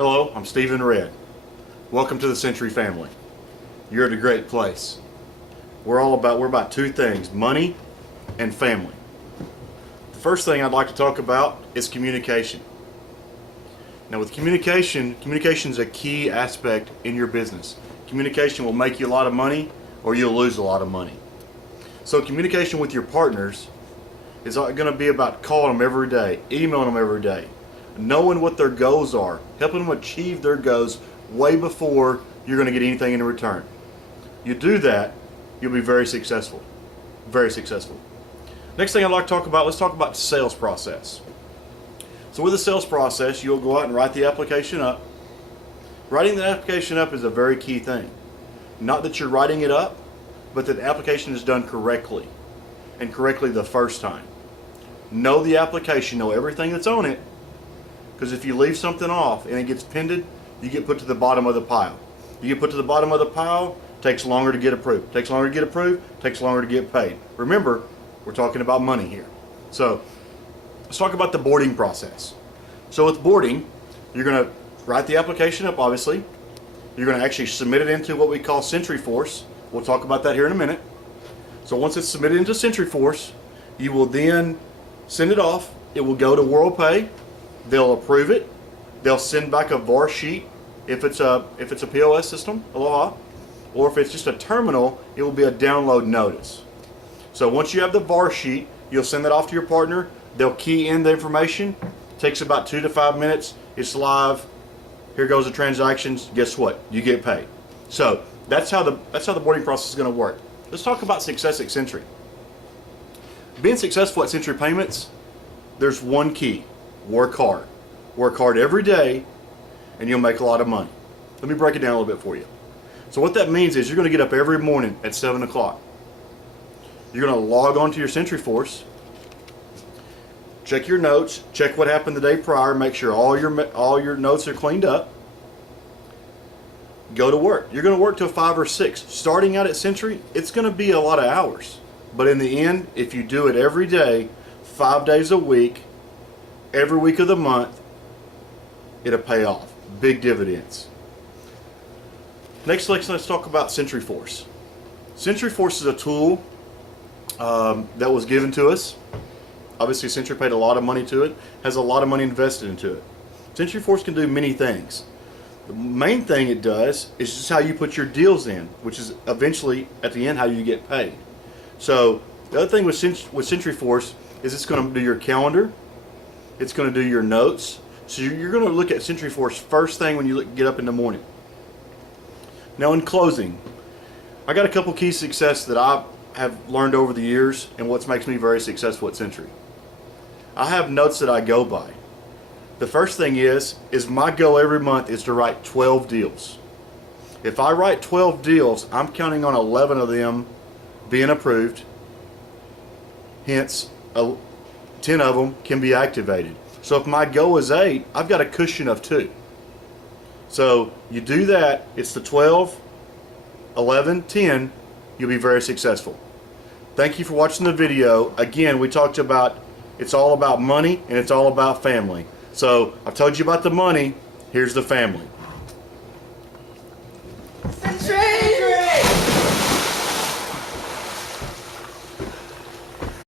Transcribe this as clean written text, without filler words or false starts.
Hello, I'm Stephen Red. Welcome to the Century family. You're at a great place. We're about two things, money and family. The first thing I'd like to talk about is communication. Now with communication is a key aspect in your business. Communication will make you a lot of money or you'll lose a lot of money. So communication with your partners is going to be about calling them every day, emailing them every day, knowing what their goals are, helping them achieve their goals way before you're going to get anything in return. You do that, you'll be very successful. Very successful. Next thing I'd like to talk about, let's talk about the sales process. So with the sales process, you'll go out and write the application up. Writing the application up is a very key thing. Not that you're writing it up, but that the application is done correctly, and correctly the first time. Know the application, know everything that's on it, because if you leave something off and it gets pinned, you get put to the bottom of the pile. You get put to the bottom of the pile, takes longer to get approved. Takes longer to get approved, takes longer to get paid. Remember, we're talking about money here. So let's talk about the boarding process. So with boarding, you're going to write the application up, obviously. You're going to actually submit it into what we call Centriforce. We'll talk about that here in a minute. So once it's submitted into Centriforce, you will then send it off. It will go to WorldPay. They'll approve it. They'll send back a VAR sheet if it's a POS system, Aloha, or if it's just a terminal, it will be a download notice. So once you have the VAR sheet, you'll send that off to your partner. They'll key in the information. It takes about 2 to 5 minutes. It's live. Here goes the transactions. Guess what? You get paid. So that's how the boarding process is going to work. Let's talk about success at Century. Being successful at Century Payments, there's one key: work hard. Work hard every day, and you'll make a lot of money. Let me break it down a little bit for you. So what that means is you're going to get up every morning at 7 o'clock. You're going to log on to your Centriforce, check your notes, check what happened the day prior, make sure all your notes are cleaned up. Go to work. You're going to work till 5 or 6. Starting out at Century, it's going to be a lot of hours. But in the end, if you do it every day, 5 days a week, every week of the month, it'll pay off. Big dividends. Next, let's talk about Centriforce. Centriforce is a tool that was given to us. Obviously, Century paid a lot of money to it, has a lot of money invested into it. Centriforce can do many things. The main thing it does is just how you put your deals in, which is eventually, at the end, how you get paid. So the other thing with Centriforce is it's going to do your calendar. It's going to do your notes. So you're going to look at Centriforce first thing when you get up in the morning. Now in closing, I got a couple key success that I have learned over the years and what makes me very successful at Century. I have notes that I go by. The first thing is my goal every month is to write 12 deals. If I write 12 deals, I'm counting on 11 of them being approved. Hence, 10 of them can be activated. So if my goal is 8, I've got a cushion of 2. So you do that, it's the 12, 11, 10, you'll be very successful. Thank you for watching the video. Again, we talked about it's all about money and it's all about family. So I've told you about the money, here's the family.